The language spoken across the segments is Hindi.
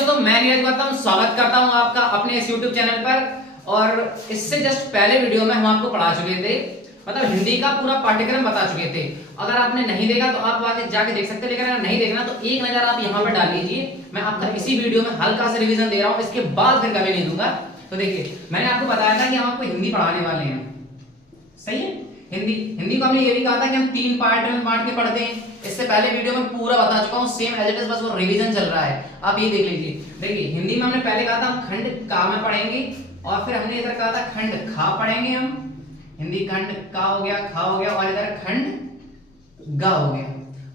दोस्तों, मैं नीरज गौतम स्वागत करता हूं आपका अपने इस YouTube चैनल पर। और इससे जस्ट पहले वीडियो में हम आपको पढ़ा चुके थे, मतलब हिंदी का पूरा पाठ्यक्रम बता चुके थे। अगर आपने नहीं देखा तो आप आगे जाके देख सकते हैं, लेकिन अगर नहीं देखना तो एक नजर आप यहाँ पर डाल लीजिए। मैं आपका इसी वीडियो में हल्का सा रिवीजन दे रहा हूँ, इसके बाद फिर कभी नहीं दूंगा। तो देखिए, मैंने आपको बताया था कि हम आपको हिंदी पढ़ाने वाले हैं, सही है। हिंदी को हमने ये भी कहा था कि हम 3 पार्ट में बांट के पढ़ते हैं। इससे पहले वीडियो में पूरा बता चुका हूँ, सेम एज इट इज, बस वो रिवीजन चल रहा है। आप ये देख लीजिए। देखिए, हिंदी में हमने पहले कहा था हम खंड का में पढ़ेंगे, और फिर हमने इधर कहा था खंड खा पढ़ेंगे हम। हिंदी खंड का हो गया, खा हो गया, और इधर खंड गा हो गया।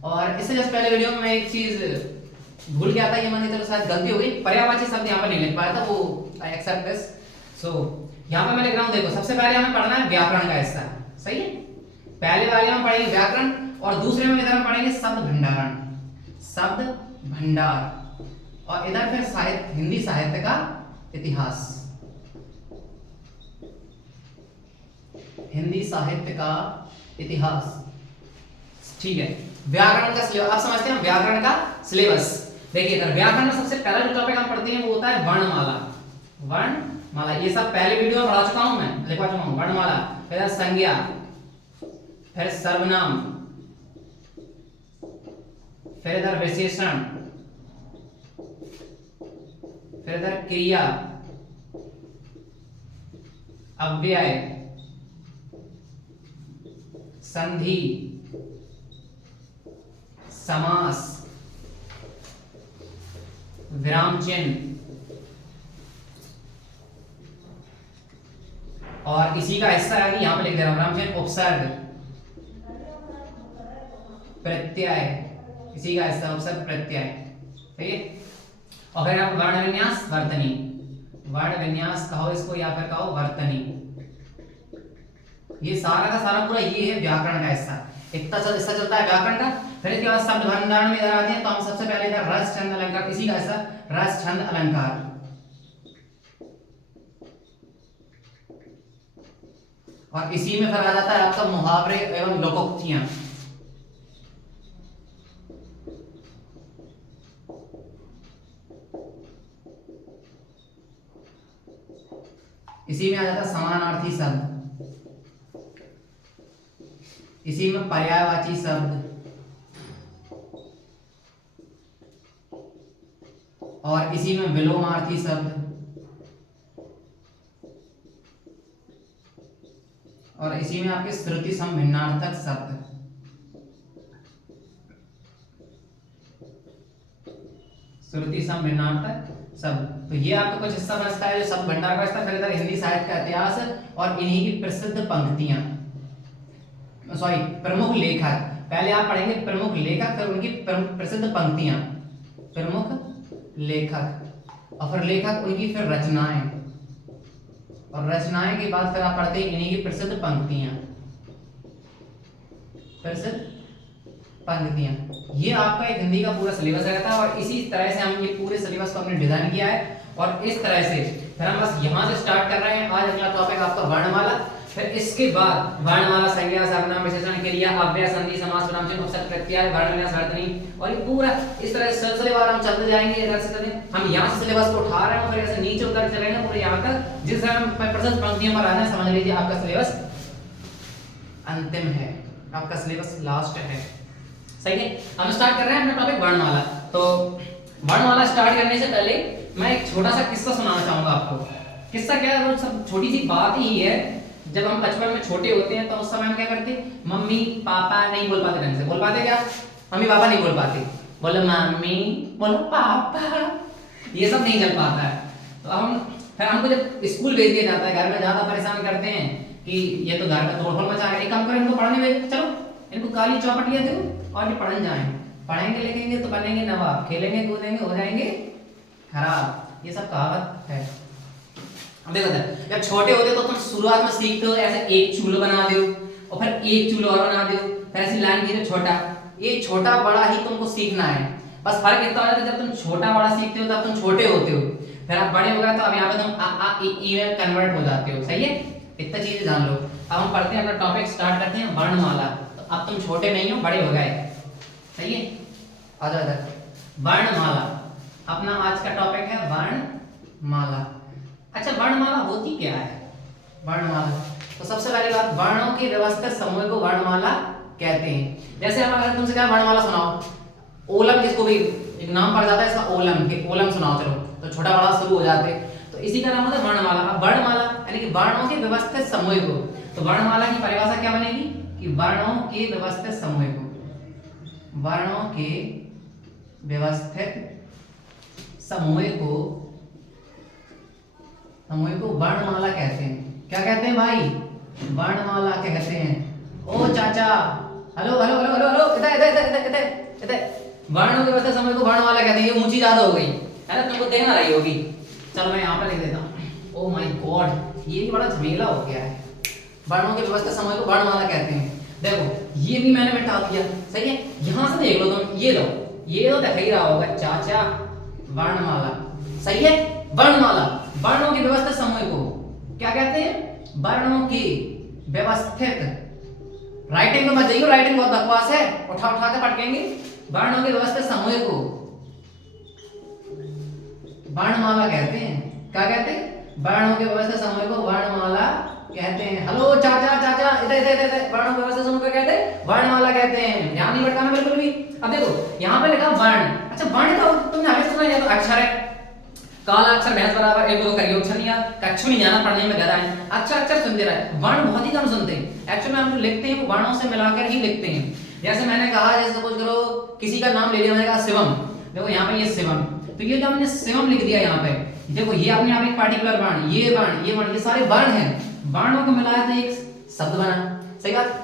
और इससे जस्ट पहले वीडियो में मैं एक चीज भूल गया था, ये मैंने चलो शायद गलती हो गई, पर्यायवाची शब्द यहाँ पर नहीं लिख पाया था, वो आई एक्सेप्ट दिस। सो यहाँ पर मैं लिख रहा हूँ, देखो सबसे पहले हमें पढ़ना है व्याकरण का हिस्सा, सही है। पहले वाले में पढ़ेंगे व्याकरण, और दूसरे में इधर हम पढ़ेंगे शब्द भंडारण, शब्द भंडार, और इधर फिर साहित्य, हिंदी साहित्य का इतिहास, हिंदी साहित्य का इतिहास, ठीक है। व्याकरण का सिलेबस आप समझते हैं, व्याकरण का सिलेबस। देखिए, इधर व्याकरण में सबसे पहला जो टॉपिक हम पढ़ते हैं वो होता है वर्णमाला। वर्णमाला ये सब पहले वीडियो में पढ़ा चुका हूं, मैं लिखवा चुका हूं। वर्णमाला, फिर संज्ञा, फिर सर्वनाम, फिर इधर विशेषण, फिर इधर क्रिया, अव्यय, संधि, समास, विराम चिन्ह, और इसी का हिस्सा है, यहां पे लिख दे रहा हूं, विराम चिन्ह, उपसर्ग, प्रत्यय, इसी का हिस्सा उपसर्ग प्रत्यय, ठीक है। और फिर आप वर्ण विन्यास, वर्तनी, वर्ण विन्यास कहो इसको या फिर कहो वर्तनी। ये सारा का सारा पूरा ये है व्याकरण का हिस्सा। इतना हिस्सा चलता है व्याकरण का। फिर इसके बाद शब्द भंडारण में इधर आते हैं, तो हम सबसे पहले इधर रस छंद अलंकार, इसी का हिस्सा रस छंद अलंकार, और इसी में फिर आ जाता है आपका मुहावरे एवं लोकोक्तियां। इसी में आ जाता है समानार्थी शब्द, इसी में पर्यायवाची शब्द, और इसी में विलोमार्थी शब्द, और इसी में आपके श्रुति सम भिन्नार्थक शब्द। श्रुति सम भिन्नार्थक शब्द। तो ये आपका कुछ हिस्सा बचता है जो शब्द भंडार का हिस्सा। फिर इधर हिंदी साहित्य का इतिहास और इन्हीं की प्रसिद्ध पंक्तियां, सॉरी प्रमुख लेखक। पहले आप पढ़ेंगे प्रमुख लेखक, फिर उनकी प्रसिद्ध पंक्तियां, प्रमुख लेखक, और फिर लेखक उनकी फिर रचनाएं, और रचनाएं के बाद फिर आप पढ़ते हैं इन्हीं की प्रसिद्ध पंक्तियां, प्रसिद्ध पंक्तियां। ये आपका एक हिंदी का पूरा सिलेबस रहता है, और इसी तरह से हम ये पूरे सिलेबस को हमने डिजाइन किया है। और इस तरह से फिर हम बस यहाँ से स्टार्ट कर रहे हैं। आज अगला टॉपिक आपका वर्णमाला, फिर इसके बाद वर्णमाला, संज्ञा, सर्वनाम, विशेषण, क्रिया, अव्यय, संधि, समास, विराम चिन्ह, उपसर्ग, प्रत्यय, वर्ण विन्यास, वर्तनी, और ये पूरा इस तरह से सिलसिलेवार हम चलते जाएंगे। इधर से चलें, हम यहाँ से सिलेबस को उठा रहे हैं, फिर ऐसे नीचे उतर चलेंगे पूरे यहाँ तक, जिस तरह हम प्रसिद्ध पंक्तियों पर आना, समझ लीजिए आपका सिलेबस अंतिम है, आपका सिलेबस लास्ट है, सही है। हम स्टार्ट कर रहे हैं अपना टॉपिक वर्णमाला। तो वर्णमाला स्टार्ट करने से पहले मैं एक छोटा सा किस्सा सुनाना चाहूंगा आपको। किस्सा क्या है, वो सब छोटी सी बात ही है। जब हम बचपन में छोटे होते हैं तो उस समय हम क्या करते, मम्मी पापा नहीं बोल पाते ढंग से, बोल पाते क्या, मम्मी पापा नहीं बोल पाते, बोलो मम्मी, बोलो पापा, ये सब नहीं चल पाता है। तो हम फिर हमको जब स्कूल भेज दिया जाता है, घर में ज्यादा परेशान करते हैं कि ये तो घर में तोड़फोड़ मचा रहे, एक काम करें इनको पढ़ने भेज, चलो इनको काली चौपटियां दो और ये पढ़ने जाएं, पढ़ेंगे लिखेंगे तो बनेंगे नवाब, खेलेंगे कूदेंगे हो जाएंगे खराब। ये सब कहावत है। देखो जब छोटे होते तो तुम शुरुआत में सीखते हो ऐसे एक चूल्हा बना दो, और फिर एक चूल्हा और बना दो, फिर ऐसी लाइन गिरे छोटा, ये छोटा बड़ा ही तुमको सीखना है। बस फर्क इतना होता है जब तुम छोटा बड़ा सीखते हो तब तुम छोटे होते हो, फिर आप बड़े हो गए तो अब यहाँ पे तुम आ ई में कन्वर्ट हो जाते हो, सही है। इतना चीजें जान लो। अब हम पढ़ते हैं अपना टॉपिक, स्टार्ट करते हैं वर्णमाला। तो अब तुम छोटे नहीं हो, बड़े हो गए, सही है। आ जाओ इधर, वर्णमाला। अपना आज का टॉपिक है वर्णमाला। अच्छा, वर्णमाला होती क्या है? वर्णमाला, तो सबसे पहले बात, वर्णों के व्यवस्थित समूह को वर्णमाला कहते हैं। जैसे हम अगर तुमसे कहा वर्णमाला सुनाओ, ओलम जिसको भी एक नाम पड़ जाता है इसका, ओलम के ओलम सुनाओ, चलो तो छोटा बड़ा शुरू हो जाते हैं, तो इसी का नाम होता है वर्णमाला। अब वर्णमाला यानी कि वर्णों के व्यवस्थित समूह को, तो वर्णमाला की परिभाषा क्या बनेगी कि वर्णों के व्यवस्थित समूह को, वर्णों के व्यवस्थित समूह को वर्णमाला कहते हैं। क्या कहते हैं भाई? वर्णमाला कहते हैं। ओ चाचा, hello hello hello hello hello, इधर इधर इधर इधर इधर, वर्णों के व्यवस्थित समूह को वर्णमाला कहते हैं। ये ऊंची ज्यादा हो गई है ना, तुमको देखना रही होगी। चलो मैं यहाँ पे लिख देता हूँ। ओ माय गॉड, ये भी बड़ा झमेला हो गया है। वर्णों के व्यवस्थित समूह को वर्णमाला कहते हैं। देखो ये भी मैंने मिटा दिया, सही है। यहाँ से देख लो तुम, ये लो, ये तो दिख ही रहा होगा चाचा, वर्णमाला, सही है। वर्णमाला, वर्णों के व्यवस्थित समूह को क्या कहते हैं? वर्णों के व्यवस्थित, राइटिंग में मत जाइए, राइटिंग बहुत बकवास है, उठा उठा के पटकेंगे। वर्णों के व्यवस्थित समूह को वर्णमाला कहते हैं। क्या कहते हैं? वर्णों के व्यवस्थित समूह को वर्णमाला कहते हैं। हेलो चाचा चाचा, इधर इधर इधर, वर्णों के व्यवस्थित समूह को कहते हैं वर्णमाला कहते हैं। ध्यान नहीं भटकाना बिल्कुल भी। अब देखो यहाँ पे लिखा वर्ण। अच्छा, वर्ण का तुमने हमें सुना है, तो अक्षर है, काला अक्षर भैंस बराबर, एक दो करियो अक्षर नहीं यार, कच्छु नहीं जाना, पढ़ने में गधा है, अच्छा अक्षर सुन दे रहा है। वर्ण बहुत ही कम सुनते हैं, एक्चुअली हम जो लिखते हैं वो वर्णों से मिलाकर ही लिखते हैं। जैसे मैंने कहा, जैसे सपोज करो किसी का नाम ले लिया, मैंने कहा शिवम, देखो यहाँ पे ये शिवम, तो ये जो हमने शिवम लिख दिया यहाँ पे, देखो ये अपने आप एक पार्टिकुलर वर्ण, ये वर्ण, ये वर्ण, ये सारे वर्ण हैं, वर्णों को मिलाया तो एक शब्द बना, सही बात।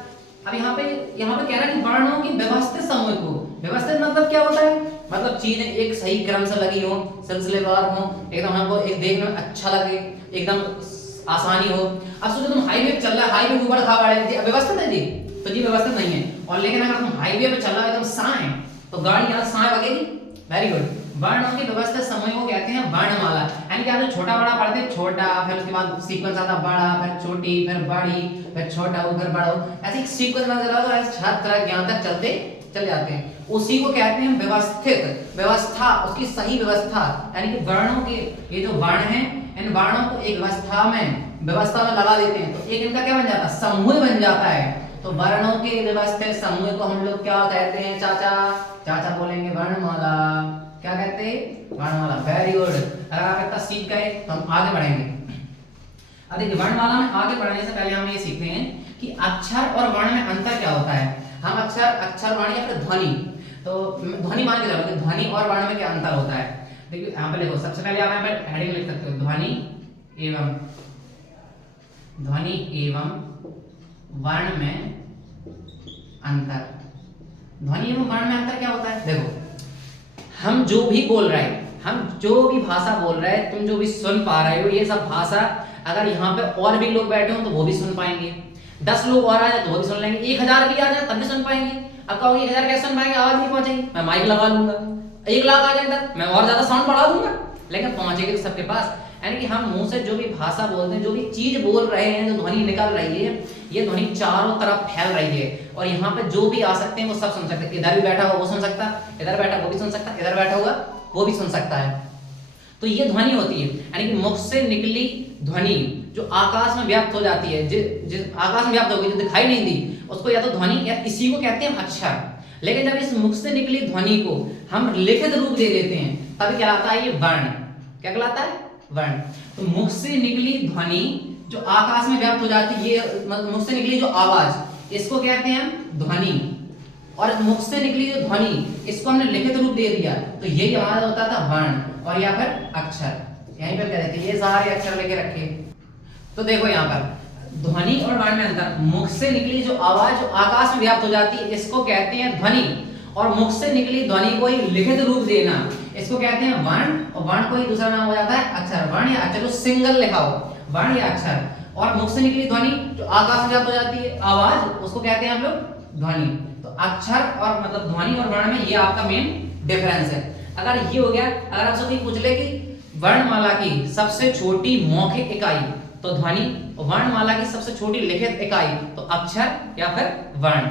अब यहाँ पे कह रहा है कि वर्णों की व्यवस्थित समूह को, व्यवस्थित मतलब क्या होता है? मतलब चीजें एक सही क्रम से लगी हो, सिलसिलेवार हो, एकदम हमको एक देखने में अच्छा लगे, एकदम आसानी हो। अब सोचो तुम हाईवे पे चल रहा है, हाईवे के ऊपर खा वाले व्यवस्थित है जी, तो जी व्यवस्थित नहीं है। और लेकिन अगर तुम हाईवे पे चल रहा है एकदम साए, तो गाड़ी यहाँ साए लगेगी। Very good. वर्णों के व्यवस्थित समूह को कहते हैं वर्णमाला। यानी कि आप जो छोटा बड़ा पढ़ते हैं, छोटा, फिर उसके बाद सीक्वेंस आता बड़ा, फिर छोटी, फिर बड़ी, फिर छोटा, फिर बड़ा, ऐसे एक सीक्वेंस में चला तो ऐसे छात्र ज्ञान तक चलते चल जाते हैं। उसी को कहते हैं व्यवस्थित, व्यवस्था, उसकी सही व्यवस्था। यानी कि वर्णों के ये जो वर्ण हैं, इन वर्णों को एक व्यवस्था में लगा देते हैं, तो एक इनका क्या बन जाता है? समूह बन जाता है। तो वर्णों के व्यवस्थित समूह को हम लोग क्या कहते हैं? चाचा, चाचा बोलेंगे वर्णमाला। क्या कहते हैं? वर्णमाला। Very good. अगर आप इतना सीख गए तो हम आगे बढ़ेंगे। अब देखिए, वर्णमाला में आगे बढ़ने से पहले हम ये सीखते हैं कि अक्षर और वर्ण में अंतर क्या होता है। हम अक्षर वर्ण या फिर ध्वनि, तो ध्वनि मान के चलो कि ध्वनि और वर्ण में क्या अंतर होता है। देखिए यहाँ पे लिखो, सबसे पहले आप यहाँ पे हेडिंग लिख सकते हो, ध्वनि एवं वर्ण में अंतर। ध्वनि एवं वर्ण में अंतर क्या होता है? देखो, हम जो भी बोल रहे हैं, हम जो भी भाषा बोल रहे हैं, तुम जो भी सुन पा रहे हो, ये सब भाषा अगर यहाँ पे और भी लोग बैठे हो तो वो भी सुन पाएंगे, 10 लोग और आ जाए तो वो भी सुन लेंगे, 1000 भी आ जाए तब भी सुन पाएंगे। अब कहोगे 1000 कैसे सुन पाएंगे? आवाज नहीं पहुंचेगी, मैं माइक लगा लूंगा। 1 लाख आ जाए तब मैं और ज्यादा साउंड बढ़ा दूंगा, लेकिन पहुंचेगी तो सबके पास। यानी कि हम मुंह से जो भी भाषा बोलते हैं, जो भी चीज बोल रहे हैं, जो ध्वनि निकल रही है, ये ध्वनि चारों तरफ फैल रही है, और यहाँ पे जो भी आ सकते हैं वो सब सुन सकते हैं। इधर भी बैठा हुआ वो सुन सकता है, इधर बैठा वो भी सुन सकता है, इधर बैठा हुआ वो भी सुन सकता है। तो ये ध्वनि होती है, यानी कि मुख से निकली ध्वनि जो आकाश में व्याप्त हो जाती है, जिस आकाश में व्याप्त हो गई, जो दिखाई नहीं दी, उसको या तो ध्वनि या इसी को कहते हैं अक्षर। लेकिन जब इस मुख से निकली ध्वनि को हम लिखित रूप दे देते हैं, तब कहलाता है ये वर्ण। क्या कहलाता है? वर्ण। तो मुख से निकली ध्वनि जो आकाश में व्याप्त हो जाती है, ये मुख से निकली जो आवाज, इसको कहते हैं हम ध्वनि। और मुख से निकली जो ध्वनि, इसको हमने लिखित रूप दे दिया, तो यही हमारा होता था वर्ण, और या फिर अक्षर। यहीं पर कह देते हैं, ये सारे अक्षर लेके रखे। तो देखो यहाँ पर ध्वनि और वर्ण में अंतर। मुख से निकली जो आवाज जो आकाश में व्याप्त हो जाती है, इसको कहते हैं ध्वनि, और मुख से निकली ध्वनि को ही लिखित रूप देना, इसको कहते हैं वर्ण। और वर्ण को ही दूसरा नाम हो जाता है अक्षर। वर्ण या अक्षर, सिंगल लिखा हो, वर्ण या अक्षर। और मुख से निकली ध्वनि जो आकाश में व्याप्त हो जाती है आवाज, उसको कहते हैं हम लोग ध्वनि। तो अक्षर और मतलब ध्वनि और वर्ण में ये आपका मेन डिफरेंस है। अगर ये हो गया, अगर आपसे कोई पूछ ले कि वर्णमाला की सबसे छोटी मौखिक इकाई, तो ध्वनि, वर्णमाला की सबसे छोटी लिखित इकाई तो अक्षर या फिर वर्ण।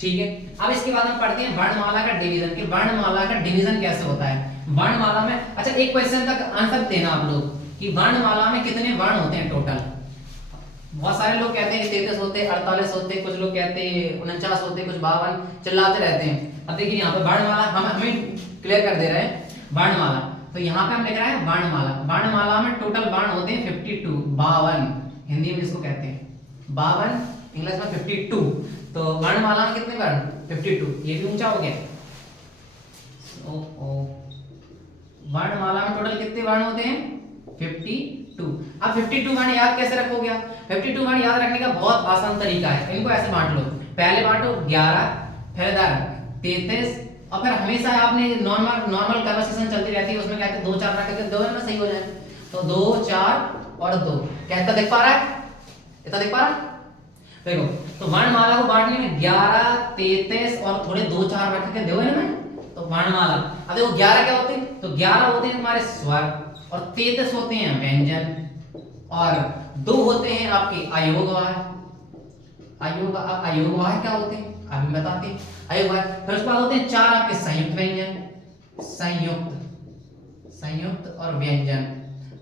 ठीक है, अब इसके बाद हम पढ़ते हैं वर्णमाला का डिवीजन, कि वर्णमाला का डिवीजन कैसे होता है। वर्णमाला में, अच्छा एक क्वेश्चन तक आंसर देना आप लोग कि वर्णमाला में कितने वर्ण होते हैं टोटल। बहुत सारे लोग कहते हैं 33 होते हैं, 48 होते हैं, कुछ लोग कहते हैं 49 होते हैं, कुछ 52, चिल्लाते रहते हैं। अब देखिए यहाँ पे वर्णमाला हमें क्लियर कर दे रहे हैं वर्णमाला। तो यहाँ पे हम लिख रहे हैं वर्णमाला। वर्णमाला में टोटल वर्ण होते हैं 52, 52 हिंदी में जिसको कहते हैं 52, इंग्लिश में 52। तो वर्णमाला में कितने वर्ण? 52। ये भी ऊंचा हो गया। वर्णमाला में टोटल कितने वर्ण होते हैं? 52। अब 52 वर्ण याद कैसे रखोगे आप? 52 वर्ण याद रखने का बहुत आसान तरीका है। इनको ऐसे बांट लो, पहले बांटो 11, फिर इधर 33, और फिर हमेशा आपने नॉर्मल कन्वर्सेशन चलती रहती है, उसमें क्या कहते हैं 2 4 रख के 2 ना सही हो जाए। तो 2 4 और 2 कहता देख पा रहा है? इतना देख पा रहा है? देखो, तो वर्णमाला को बांटने में 11, 33 और थोड़े 2 4 रख के दोगे ना, तो वर्णमाला। अब देखो 11 क्या होते हैं? तो 11 होते हैं तुम्हारे स्वर, और 33 होते हैं व्यंजन, और 2 होते हैं आपके अयोगवाह। अयोगवाह क्या होते हैं अभी बताते हैं। अयोगवाह, फिर उसके बाद होते हैं 4 आपके संयुक्त व्यंजन, संयुक्त और व्यंजन।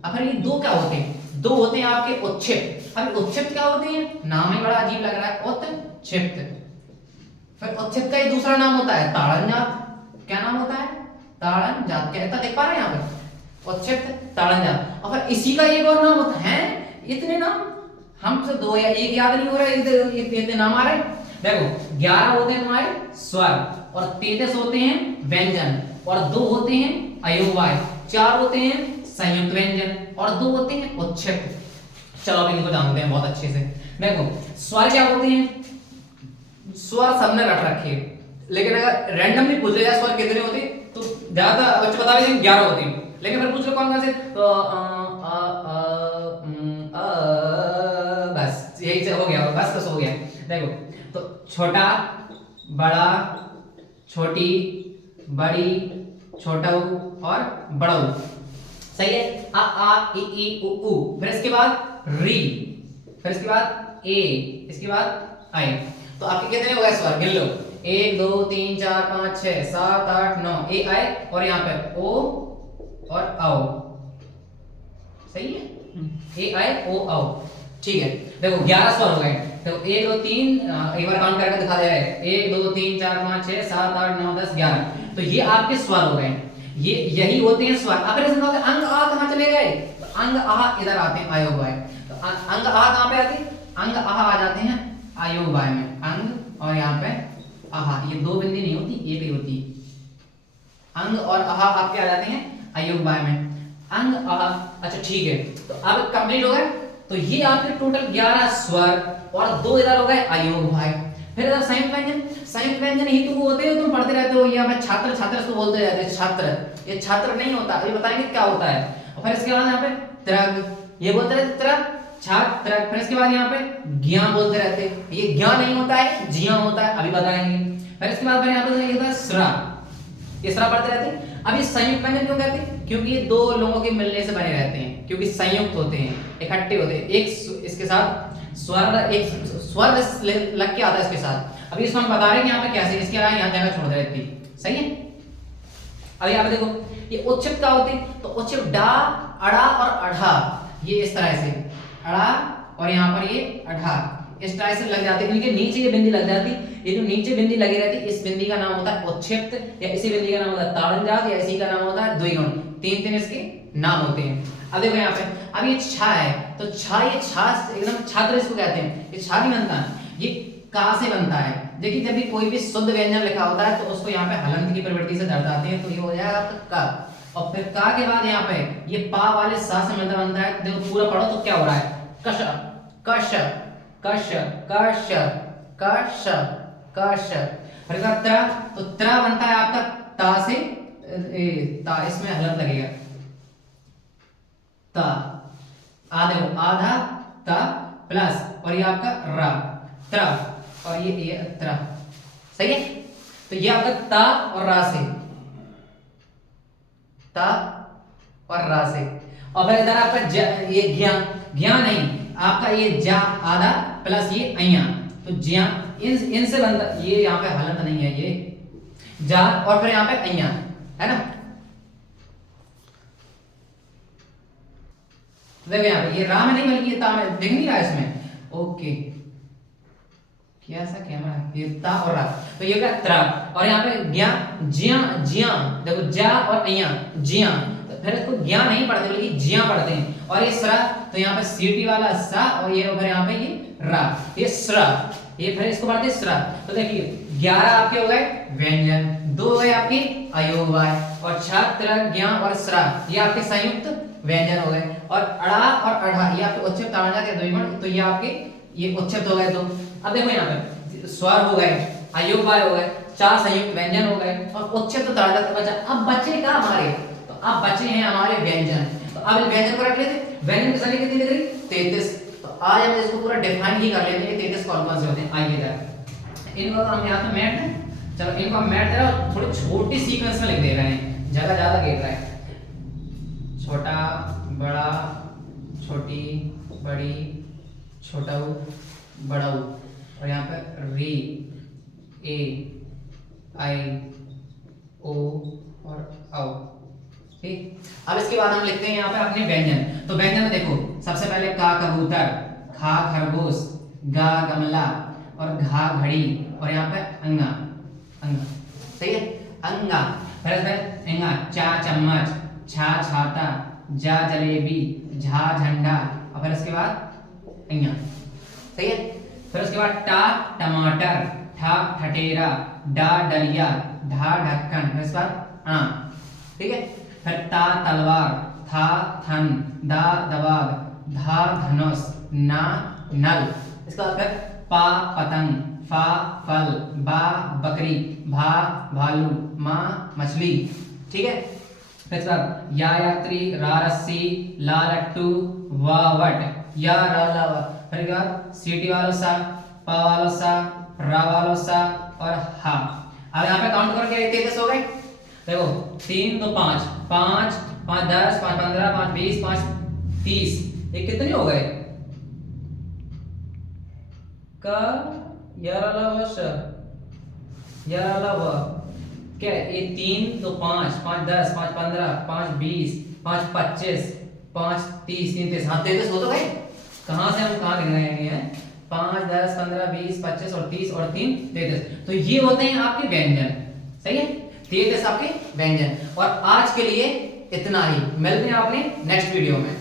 अब फिर ये 2 क्या होते हैं? 2 होते हैं आपके उत्क्षिप्त। अब उत्क्षिप्त क्या होते हैं? नाम ही बड़ा अजीब लग रहा है, उत्क्षिप्त। फिर उत्क्षिप्त का ही दूसरा नाम होता है ताड़नजात। क्या नाम होता है? ताड़नजात। क्या देख पा रहे हैं यहाँ पे? उत्क्षिप्त, ताड़नजात। और फिर इसी का एक और नाम होता है, इतने नाम हमसे 2 या 1 याद नहीं हो रहा है, इतने नाम आ रहे हैं। देखो 11 होते हैं तुम्हारे स्वर, और 33 होते हैं व्यंजन, और 2 होते हैं अयोगवाह, 4 होते हैं संयुक्त व्यंजन, और 2 होते हैं उत्क्षिप्त। चलो अब इनको जानते हैं बहुत अच्छे से। देखो स्वर क्या होते हैं? स्वर सबने रट रखे, लेकिन अगर रैंडमली पूछ लिया स्वर कितने होते हैं तो ज्यादा बच्चे बता देंगे 11 होते हैं, लेकिन फिर पूछ लो कौन कौन से, तो बस यही से हो गया, बस हो गया। देखो तो छोटा, बड़ा, छोटी, बड़ी, छोटा और बड़ा। सही है। आ इ ई उ ऊ, फिर इसके बाद री, फिर इसके बाद ए, इसके बाद आई। तो आपके कितने हो गए स्वर? गिन लो, 1 2 3 4 5 6 7 8 9। ए आई, और यहाँ पे ओ और औ। सही है, ए आई ओ औ। ठीक है। देखो 11 स्वर हो गए। तो 1 2 3, एक बार काउंट करके दिखा दे रहे हैं, 1 2 3 4 5 6 7 8 9 10 11। तो ये आपके स्वर हो गए, ये यही होते हैं स्वर। अगर इसमें अंग आ कहां चले गए? तो अंग आ इधर आते हैं अयोगवाह। तो अंग आ कहां पे आते हैं? अंग आ आ जाते हैं अयोगवाह में, अंग और यहाँ पे आहा। ये 2 बिंदी नहीं होती, एक ही होती। अंग और आहा आपके आ जाते हैं अयोगवाह में, अंग आहा। अच्छा ठीक है, तो अब कंप्लीट हो गए। तो ये आपके टोटल 11 स्वर, और 2 इधर हो गए अयोगवाह। फिर इधर संयुक्त व्यंजन। संयुक्त व्यंजन ही तो वो होते हैं, तुम पढ़ते रहते हो, या मैं छात्र छात्र इसको बोलते रहते हैं छात्र। ये छात्र नहीं होता, अभी बताएंगे क्या होता है। और फिर इसके बाद यहाँ पे त्रग, ये बोलते रहते त्रग, छात्र। फिर इसके बाद यहाँ पे ज्ञा बोलते रहते हैं, ये ज्ञा नहीं होता है, जिया होता है, अभी बताएंगे। फिर इसके बाद यहाँ पे ये होता है स्रा, ये स्रा पढ़ते रहते हैं। अब ये संयुक्त व्यंजन क्यों कहते हैं? क्योंकि ये 2 लोगों के मिलने से बने रहते हैं, क्योंकि संयुक्त होते हैं, इकट्ठे होते हैं। एक इसके साथ स्वर, एक स्वर लग के आता है इसके साथ। अभी इसको हम बता रहे हैं यहाँ पे कैसे, इसके अलावा यहाँ जगह छोड़ दे रही थी। सही है। अब यहाँ पे देखो ये उत्क्षिप्त क्या होते हैं? तो उत्क्षिप्त डा, अड़ा और अढ़ा, ये इस तरह से अड़ा, और यहाँ पर ये अढ़ा, इस तरह से लग जाते हैं। इनके नीचे ये बिंदी लग जाती, ये जो नीचे बिंदी लगी रहती है, इस बिंदी का नाम होता है उत्क्षिप्त, या इसी बिंदी का नाम होता है ताड़नजात, या इसी का नाम होता है द्विगुण। 3 इसके नाम होते हैं। अब देखो यहाँ पे, अब ये छा है, तो छा, ये छा एकदम छात्र इसको कहते हैं। ये छा नहीं बनता, ये का से बनता है। देखिए जब भी कोई भी शुद्ध व्यंजन लिखा होता है तो उसको यहाँ पे हलंत की प्रवृत्ति से दर्शाते हैं, तो ये हो जाएगा आपका का। और फिर का के बाद यहाँ पे ये पा वाले सा से मिलता बनता है। देखो पूरा पढ़ो तो क्या हो रहा है? कश, कश, कश, कश, कश, कश। फिर त्र, तो त्र बनता है आपका ता से, ता, इसमें हलंत लगेगा, ता। आधे आधा ता प्लस, और ये आपका रा, त्र, और ये त्र। सही है। तो ये आपका ता और रा से, ता और रा से। और फिर इधर आपका ये ज्ञा, ज्ञा नहीं, आपका ये जा आधा प्लस ये अया, तो ज्ञा, इनसे बनता। ये यहाँ पे हलंत नहीं है, ये जा, और फिर यहाँ पे अया है ना, देखो यहाँ पे ये रा में नहीं बल्कि ये ता में, दिख नहीं रहा है इसमें। ओके, क्या सा कैमरा है, ये ता और रा, तो ये क्या त्रा। और यहाँ पे ज्ञा जिया जिया, देखो जा और अया जिया, तो फिर इसको ज्ञा नहीं पढ़ते बल्कि जिया पढ़ते हैं। और ये सरा, तो यहाँ पे सीटी वाला सा, और ये फिर यहाँ पे ये रा, ये सरा, ये फिर इसको पढ़ते सरा। तो देखिए 11 आपके हो गए व्यंजन, 2 हो गए आपके अयोगवाय, और छात्र ज्ञा और सरा ये आपके संयुक्त व्यंजन हो गए। और अड़ा और अढ़ा ये आपके उच्चक ताड़ना के द्विगुण, तो ये आपके ये उच्चक हो गए। तो अब देखो यहाँ पे स्वर हो गए, अयोगवाय हो गए, 4 संयुक्त व्यंजन हो गए, और उच्चक तो ताड़ना का बचा। अब बचे का हमारे, तो अब बचे हैं हमारे व्यंजन। तो अब व्यंजन को रख लेते, व्यंजन की संख्या कितनी लग रही 33। तो आज हम इसको पूरा डिफाइन ही कर लेते हैं कि 33 कौन-कौन से होते हैं। आइए इधर इनको हम यहाँ पे मैट है, चलो इनको हम मैट दे रहा हूं, थोड़ी छोटी सीक्वेंस में लिख दे रहे हैं, जगह ज्यादा घेर रहा है। छोटा बड़ा छोटी बड़ी छोटाऊ बड़ाऊ, और यहाँ पे री ए आई ओ और औ, ठीक। अब इसके बाद हम लिखते हैं यहाँ पे अपने व्यंजन। तो व्यंजन में देखो सबसे पहले का कबूतर, खा खरगोश, गा गमला, और घा घड़ी, और यहाँ पे अंगा अंगा, सही है, अंगा। फिर अंगा, चा चम्मच, छा छाता, जा जलेबी, झा झंडा, और फिर इसके बाद अंगा, सही है। फिर उसके बाद टा टमाटर, ठा ठठेरा, डा डलिया, ढा ढक्कन, फिर इसके बाद आ, ठीक है। फिर ता तलवार, था थन, दा दबाग, धा धनुष, ना नल, इसका बाद फिर पा पतंग, फा फल, बा बकरी, भा भालू, माँ मछली, ठीक है। फिर इसके बाद या यात्री, रा रस्सी, ला लट्टू, वा वट, या रा लावा, फिर इसके बाद सीटी वालों सा, पा वालों सा, रा वालों सा, और हा। अब यहाँ पे काउंट करके 33 हो गए। देखो 3 2 5 5 5 10 5 15 5 20 5 30, ये कितने हो गए का क्या, ये 3 2 5 5 10 5 15 5 20 5 25 5 30 3 33, हाँ 33 हो तो गए। कहाँ से हम कहाँ गिन रहे हैं, 5 10 15 20 25 और 30 और 3 33, तो ये होते हैं आपके व्यंजन, सही है। 33 आपके व्यंजन। और आज के लिए इतना ही, मिलते हैं आपने नेक्स्ट वीडियो में।